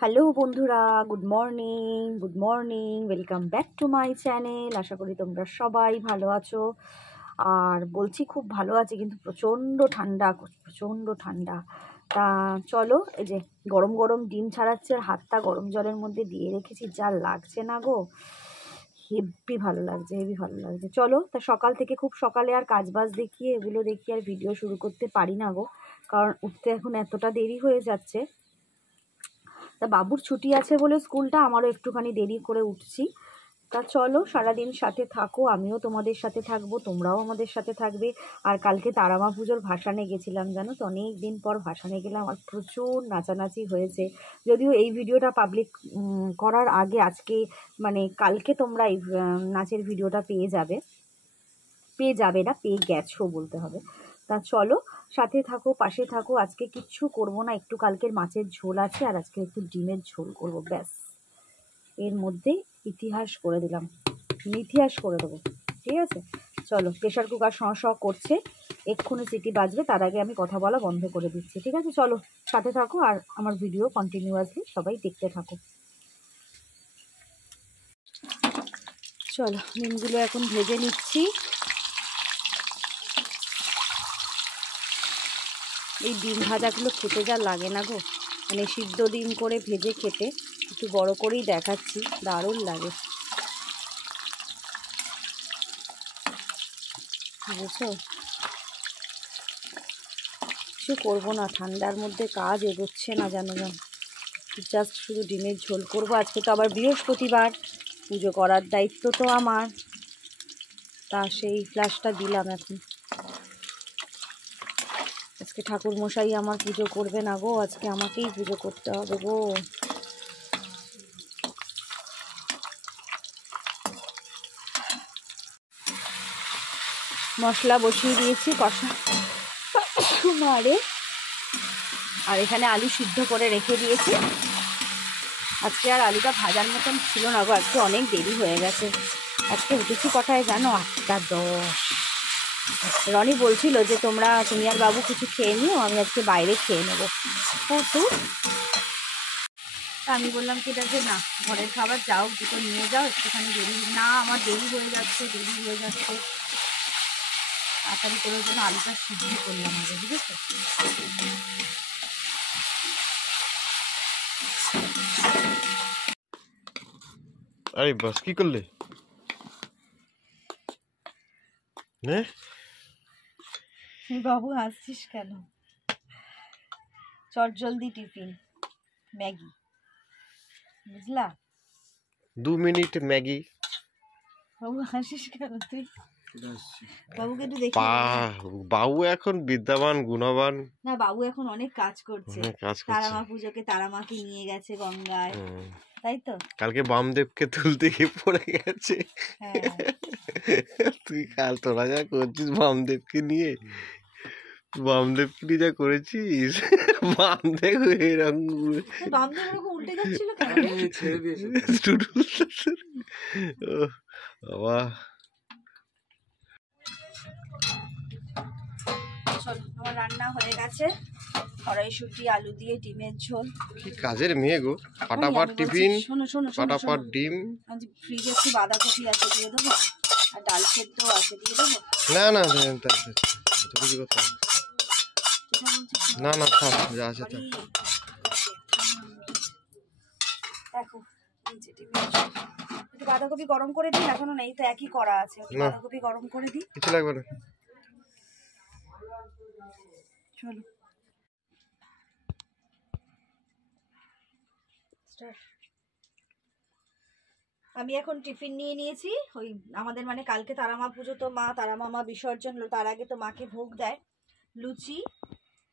Hello বন্ধুরা, good morning, welcome back to my channel. আশা করি তোমরা সবাই ভালো আছো। আর বলছি খুব ভালো আছে, কিন্তু প্রচণ্ড ঠান্ডা। তা চলো, এই যে গরম গরম ডিম ছাড়াচ্ছে আর হাতটা গরম জলের মধ্যে দিয়ে রেখেছি, যা লাগছে না গো, হেভি ভালো লাগছে। চলো, তা সকাল থেকে খুব সকালে আর কাজবাজ দেখিয়ে এগুলো দেখিয়ে আর ভিডিও শুরু করতে পারি না গো, কারণ উঠতে এখন এতটা দেরি হয়ে যাচ্ছে। তা বাবুর ছুটি আছে বলে স্কুলটা, আমারও একটুখানি দেরি করে উঠছি। তা চলো, সারাদিন সাথে থাকো, আমিও তোমাদের সাথে থাকবো, তোমরাও আমাদের সাথে থাকবে। আর কালকে তারামা পুজোর ভাসানে গেছিলাম, জানো তো, অনেক দিন পর ভাসানে গেলাম, আর প্রচুর নাচানাচি হয়েছে। যদিও এই ভিডিওটা পাবলিক করার আগে আজকে মানে কালকে তোমরা এই নাচের ভিডিওটা পেয়ে যাবে না, পেয়ে গেছো বলতে হবে। তা চলো, সাথে থাকো, পাশে থাকো। আজকে কিচ্ছু করব না, একটু কালকের মাছের ঝোল আছে আর আজকে একটু ডিমের ঝোল করব, ব্যাস। এর মধ্যে ইতিহাস করে দেবো, ঠিক আছে। চলো, প্রেশার কুকার করছে, এক্ষুনি সিটি বাজবে, তার আগে আমি কথা বলা বন্ধ করে দিচ্ছি, ঠিক আছে। চলো, সাথে থাকো আর আমার ভিডিও কন্টিনিউয়াসলি সবাই দেখতে থাকো। চলো, ডিমগুলো এখন ভেজে নিচ্ছি। এই ডিম ভাজাগুলো খেতে যা লাগে না গো, মানে সিদ্ধ ডিম করে ভেজে খেতে, একটু বড় করেই দেখাচ্ছি, দারুণ লাগে, বুঝেছো। কিছু করবো না, ঠান্ডার মধ্যে কাজ এগোচ্ছে না, জানো, জাস্ট শুধু ডিমের ঝোল করবো। আজকে তো আবার বৃহস্পতিবার, পুজো করার দায়িত্ব তো আমার, তা সেই ফ্ল্যাশটা দিলাম এখন। আজকে ঠাকুর মশাই আমার পুজো করবে না গো, আজকে আমাকেই পুজো করতে হবে গো। মশলা বসিয়ে দিয়েছি কষা মারে, আর এখানে আলু সিদ্ধ করে রেখে দিয়েছি। আজকে আর আলুটা ভাজার মতন ছিল না গো, আজকে অনেক দেরি হয়ে গেছে। আজকে উঠেছি কটায় জানো, 8:10। রনি বলছিল যে তুমি আর বাবু কিছু খেয়ে নিও, আমি আজকে বাইরে খেয়ে নেবো। আমি বললাম কি যে না, ঘরের খাবার যাও, দুটো নিয়ে যাও, একটুখানি না আমার দেরি হয়ে যাচ্ছে, তাড়াতাড়ি করে জন্য আলুটা সিদ্ধ করলাম আগে, বুঝেছো। আরে বাস, কি করলে? বাবু হাসছিস কেন? চটজলদি টিফিন ম্যাগি, বুঝলা। 2 মিনিট ম্যাগি। বাবু হাসিস কেন তুই? বাবুকে একটু দেখি। বাবু এখন বিদ্যাবান, গুণবান। না, বাবু এখন অনেক কাজ করছে। তারামা পুজোকে তারামাকে নিয়ে গেছে গঙ্গায়, তাই তো। কালকে বামদেবকে তুলতে গিয়ে পড়ে গেছে। তুই তোরা যা করছিস বামদেবকে নিয়ে যা করেছিস, বামদেব এরকম উল্টে যাচ্ছিল বাবা। আমার রান্না হয়ে গেছে, কড়াইশুঁটি আলু দিয়ে ডিমের ঝোল। কি কাজের মেয়ে গো, ফাটাফাট টিফিন, ফাটাফাট ডিম। ফ্রিজে একটু বাঁধাকপি আছে, দিয়ে দেবো, আর ডাল সেদ্ধ আছে, দিয়ে দেবো। না না কিছু কথা না, না থাক, যা আছে থাক। দেখো, একটু বাঁধাকপি গরম করে দিই, এখনো নেই তো, একই করা আছে, বাঁধাকপি গরম করে দিই, কিছু লাগবে না। চলো। আমি এখন টিফিন নিয়ে নিয়েছি, ওই আমাদের মানে কালকে তারামা পুজো, তো তারামা বিসর্জন, তার আগে তো মাকে ভোগ দেয়। লুচি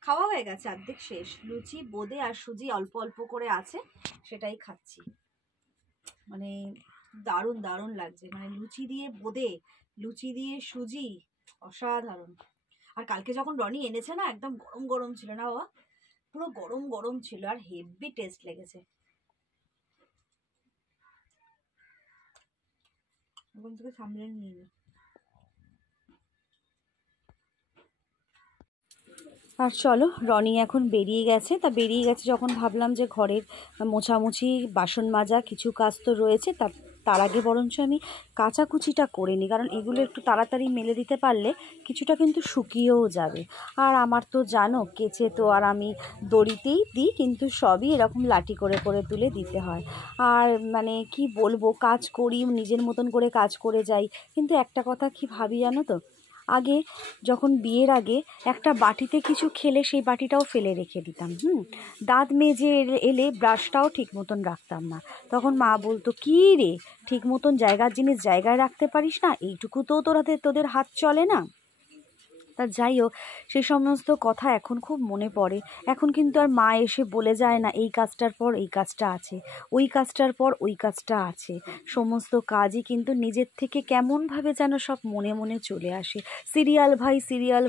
খাওয়া হয়ে গেছে, অর্ধেক শেষ, লুচি বোঁদে আর সুজি অল্প অল্প করে আছে, সেটাই খাচ্ছি। মানে দারুণ লাগছে, মানে লুচি দিয়ে বোঁদে, লুচি দিয়ে সুজি, অসাধারণ। আর কালকে যখন রনি এনেছে না, একদম গরম গরম ছিল না বাবা, পুরো গরম গরম ছিল, আর হেভি টেস্ট লেগেছে। এখন থেকে সামলে নিয়ে নে। আর চলো, রনি এখন বেরিয়ে গেছে। তা বেরিয়ে গেছে যখন ভাবলাম যে ঘরের মোছামুছি, বাসন মাজা কিছু কাজ তো রয়েছে, তার আগে বরঞ্চ আমি কাচাকুচিটা করে নিই, কারণ এগুলো একটু তাড়াতাড়ি মেলে দিতে পারলে কিছুটা কিন্তু শুকিয়েও যাবে। আর আমার তো জানো, কেচে তো আর আমি দড়িতেই দিই, কিন্তু সবই এরকম লাঠি করে করে তুলে দিতে হয়। আর মানে কি বলবো, কাজ করি, নিজের মতন করে কাজ করে যাই, কিন্তু একটা কথা কি ভাবি জানো তো, আগে যখন বিয়ের আগে একটা বাটিতে কিছু খেলে সেই বাটিটাও ফেলে রেখে দিতাম। দাঁত মেজে এলে ব্রাশটাও ঠিক মতন রাখতাম না। তখন মা বলতো, কী রে, ঠিক মতন জায়গার জিনিস জায়গায় রাখতে পারিস না, এইটুকু তো তোদের হাত চলে না। তা যাই হোক, সেই সমস্ত কথা এখন খুব মনে পড়ে। এখন কিন্তু আর মা এসে বলে যায় না এই কাজটার পর এই কাজটা আছে, ওই কাজটার পর ওই কাজটা আছে। সমস্ত কাজই কিন্তু নিজের থেকে কেমনভাবে যেন সব মনে মনে চলে আসে। সিরিয়াল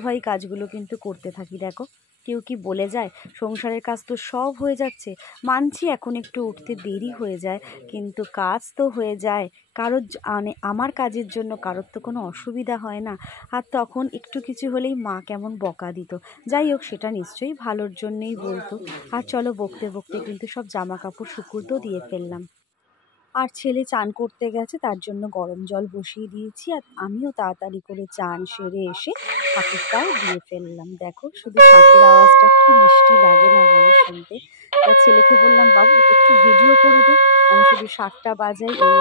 ভাই কাজগুলো কিন্তু করতে থাকি। দেখো, কেউ কি বলে যায় সংসারের কাজ তো সব হয়ে যাচ্ছে। মানছি এখন একটু উঠতে দেরি হয়ে যায়, কিন্তু কাজ তো হয়ে যায়। কারোর মানে আমার কাজের জন্য কারোর তো কোনো অসুবিধা হয় না। আর তখন একটু কিছু হলেই মা কেমন বকা দিত। যাই হোক, সেটা নিশ্চয়ই ভালোর জন্যেই বলতো। আর চলো, বকতে বকতে কিন্তু সব জামা কাপড় শুকুরতেও দিয়ে ফেললাম। আর ছেলে চান করতে গেছে, তার জন্য গরম জল বসিয়ে দিয়েছি। আর আমিও তাড়াতাড়ি করে চান সেরে এসে ঠাকুরটাও দিয়ে ফেললাম। দেখো, শুধু শাঁখের আওয়াজটা কি মিষ্টি লাগে না বলো শুনতে। আর ছেলেকে বললাম, বাবু একটু ভিডিও করে দে, আমি শুধু শাঁখটা বাজাই, এই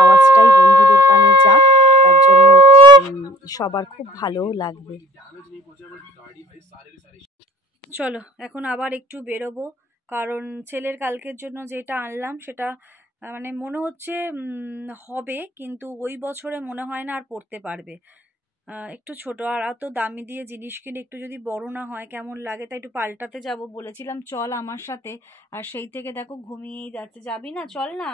আওয়াজটাই বন্ধুদের কানে যাক, তার জন্য সবার খুব ভালোও লাগবে। চলো, এখন আবার একটু বেরোবো, কারণ ছেলের কালকের জন্য যেটা আনলাম সেটা মানে মনে হচ্ছে হবে, কিন্তু ওই বছরে মনে হয় না আর পড়তে পারবে। একটু ছোট, আর এত দামি দিয়ে জিনিস কিনে একটু যদি বড় না হয় কেমন লাগে, তাই একটু পাল্টাতে যাব বলেছিলাম, চল আমার সাথে। আর সেই থেকে দেখো ঘুমিয়েই যাচ্ছে। যাবি না? চল না।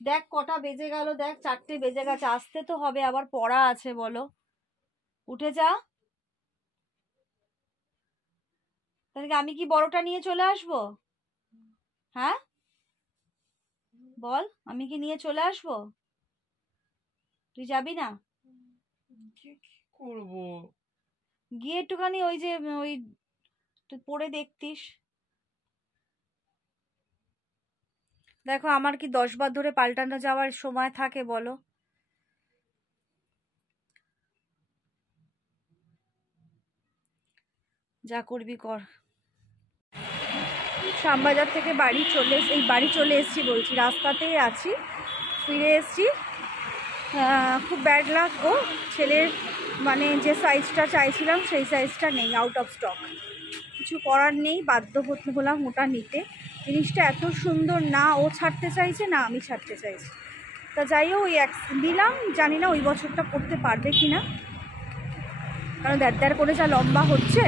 দেখ কটা বেজে গেল, দেখ 4টে বেজে গেছে, আসতে তো হবে, আবার পড়া আছে বলো। উঠে যা। তাহলে আমি কি বড়টা নিয়ে চলে আসবো? হ্যাঁ বল, আমি কি নিয়ে চলে আসবো? তুই যাবি না? কি করবো? গিয়ে একটুখানি ওই যে ওই তুই পড়ে দেখতিস। দেখো, আমার কি 10 বার ধরে পাল্টানো যাওয়ার সময় থাকে বলো? যা করবি কর। শ্যামবাজার থেকে বাড়ি চলে এসেছি বলছি, রাস্তাতেই আছি, ফিরে এসেছি। খুব ব্যাড লাক গো, ছেলের মানে যে সাইজটা চাইছিলাম সেই সাইজটা নেই, আউট অফ স্টক। কিছু করার নেই, বাধ্য হলাম ওটা নিতে। জিনিসটা এত সুন্দর না ও ছাড়তে চাইছে না আমি ছাড়তে চাইছি। তা যাই হোক, ওই দিলাম, জানি না ওই বছরটা পড়তে পারবে কি না, কারণ দেড় করে যা লম্বা হচ্ছে,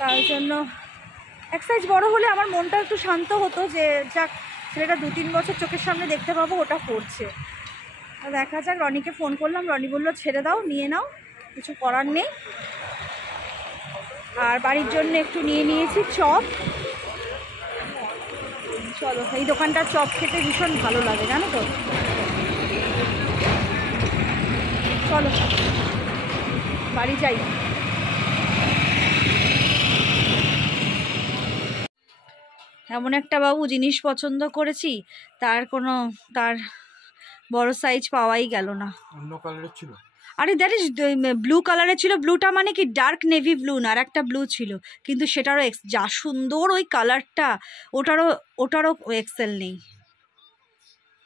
তার জন্য এক সাইজ বড় হলে আমার মনটা একটু শান্ত হতো, যে যাক ছেলেটা 2-3 বছর চোখের সামনে দেখতে পাবো ওটা পড়ছে। দেখা যাক, রনিকে ফোন করলাম, রনি বললো ছেড়ে দাও, নিয়ে নাও, কিছু করার নেই। আর বাড়ির জন্য একটু নিয়ে নিয়েছি চপ। চলো, এই দোকানটার চপ খেতে ভীষণ ভালো লাগে জানো তো। চলো বাড়ি যাই। এমন একটা বাবু জিনিস পছন্দ করেছি, তার বড় সাইজ পাওয়াই গেল না। অন্য কালারের ছিল। আরে দ্যাট ইজ ব্লু কালারের ছিল। ব্লুটা মানে কি ডার্ক নেভি ব্লু না, আর একটা ব্লু ছিল, কিন্তু সেটারও যা সুন্দর ওই কালারটা, ওটারও এক্সেল নেই।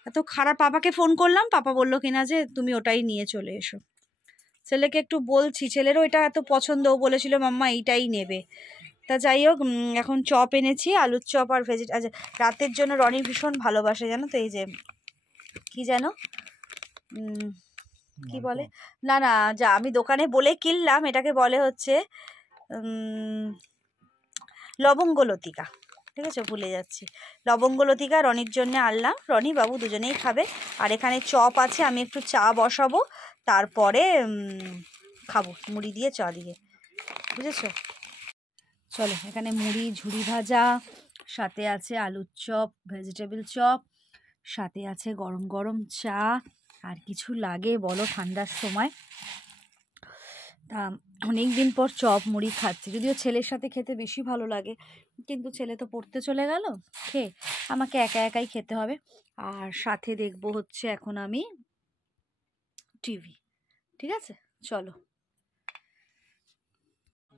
এত খারাপ। পাপাকে ফোন করলাম, পাপা বললো কিনা যে তুমি ওটাই নিয়ে চলে এসো। ছেলেকে একটু বলছি, ছেলেরও এটা এত পছন্দ, ও বলেছিল মাম্মা এইটাই নেবে। তা যাই হোক, এখন চপ এনেছি, আলুর চপ আর আচ্ছা, রাতের জন্য রনি ভীষণ ভালোবাসে জানো তো, এই যে কি যেন কি বলে, না না, যা আমি দোকানে বলে কিনলাম, এটাকে বলে হচ্ছে লবঙ্গ লতিকা। ঠিক আছে, ভুলে যাচ্ছি। লবঙ্গ লতিকা রনির জন্য আনলাম, রনি বাবু দুজনেই খাবে। আর এখানে চপ আছে, আমি একটু চা বসাবো, তারপরে খাবো মুড়ি দিয়ে, চা দিয়ে, বুঝেছো। চলো, এখানে মুড়ি, ঝুড়ি ভাজা, সাথে আছে আলুর চপ, ভেজিটেবল চপ, সাথে আছে গরম গরম চা। আর কিছু লাগে বলো ঠান্ডার সময়? তা অনেক দিন পর চপ মুড়ি খাচ্ছি, যদিও ছেলের সাথে খেতে বেশি ভালো লাগে, কিন্তু ছেলে তো পড়তে চলে গেল, খেয়ে আমাকে একা একাই খেতে হবে। আর সাথে দেখবো হচ্ছে এখন আমি টিভি। ঠিক আছে, চলো।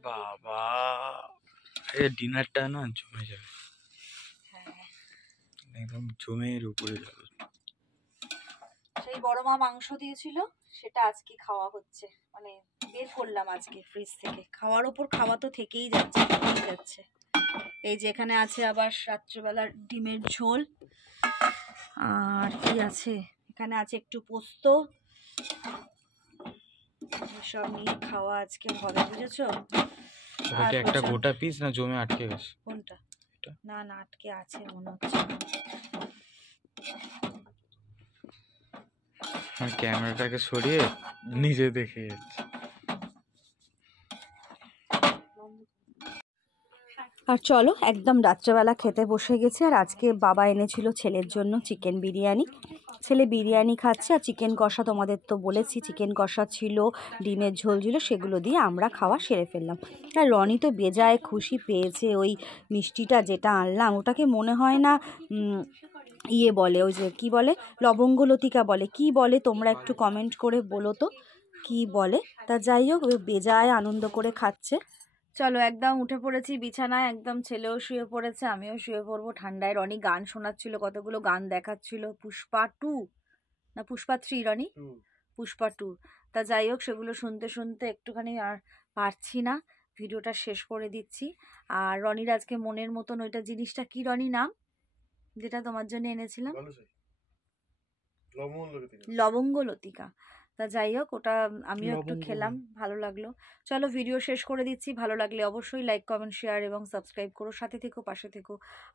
বাবা, এই ডিনারটা না জমে যাবে, একদম জমের উপরে যাবে। সেই বড় মা মাংস দিয়েছিল, সেটা আজকে খাওয়া হচ্ছে, মানে বের করলাম আজকে ফ্রিজ থেকে। খাওয়ার ওপর খাওয়া তো থেকেই যাচ্ছে। এই যে এখানে আছে আবার রাত্রেবেলার ডিমের ঝোল, আর কি আছে এখানে, আছে একটু পোস্ত, এসব নিয়ে খাওয়া আজকে হবে, বুঝেছো? এটা একটা গোটা পিস না জমে আটকে গেছে? কোনটা? এটা না না, আটকে আছে মনে হচ্ছে। আমি ক্যামেরাটাকে সরিয়ে নিজে দেখে যাচ্ছি। আর চলো, একদম রাত্রেবেলা খেতে বসে গেছি। আর আজকে বাবা এনেছিল ছেলের জন্য চিকেন বিরিয়ানি। ছেলে বিরিয়ানি খাচ্ছে, আর চিকেন কষা তোমাদের তো বলেছি, চিকেন কষা ছিল, ডিমের ঝোল ছিল, সেগুলো দিয়ে আমরা খাওয়া সেরে ফেললাম। আর রনি তো বেজায় খুশি পেয়েছে, ওই মিষ্টিটা যেটা আনলাম ওটাকে মনে হয় না ইয়ে বলে, ওই যে কি বলে, লবঙ্গ লতিকা বলে, কি বলে তোমরা একটু কমেন্ট করে বলো তো কি বলে। তা যাই হোক, ওই বেজায় আনন্দ করে খাচ্ছে। চলো, একদম উঠে পড়েছি বিছানায়, একদম ছেলেও শুয়ে পড়েছে, আমিও শুয়ে পড়বো ঠান্ডায়। রনি গান শোনাচ্ছিল, কতগুলো গান দেখাচ্ছিল, পুষ্পা 2 না পুষ্পা 3, রনি পুষ্পা 2। তা যাই হোক, সেগুলো শুনতে শুনতে একটুখানি আর পারছি না, ভিডিওটা শেষ করে দিচ্ছি। আর রনির আজকে মনের মতন ওইটা জিনিসটা কি রনি নাম, যেটা তোমার জন্য এনেছিলাম? লবঙ্গ লতিকা। তা যাই হোক, ওটা আমিও একটু খেলাম, ভালো লাগলো। চলো, ভিডিও শেষ করে দিচ্ছি। ভালো লাগলে অবশ্যই লাইক কমেন্ট শেয়ার এবং সাবস্ক্রাইব করো, সাথে থেকো, পাশে থেকো।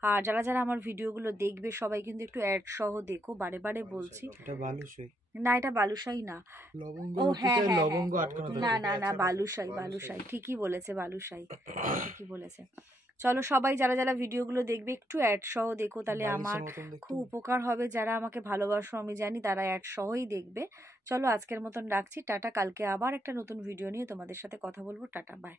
আর যারা যারা আমার ভিডিওগুলো দেখবে সবাই কিন্তু একটু অ্যাড সহ দেখো, বারে বারে বলছি। না, এটা বালুশাই না। ও হ্যাঁ হ্যাঁ হ্যাঁ, না না না, বালুশাই ঠিকই বলেছে, বালুশাই ঠিকই বলেছে। চলো, সবাই যারা যারা ভিডিওগুলো দেখবে একটু অ্যাড সহ দেখো, তাহলে আমার খুব উপকার হবে। যারা আমাকে ভালোবাসো আমি জানি, তারা অ্যাড সহই দেখবে। চলো, আজকের মতন রাখছি, টাটা। কালকে আবার একটা নতুন ভিডিও নিয়ে তোমাদের সাথে কথা বলবো। Tata, by.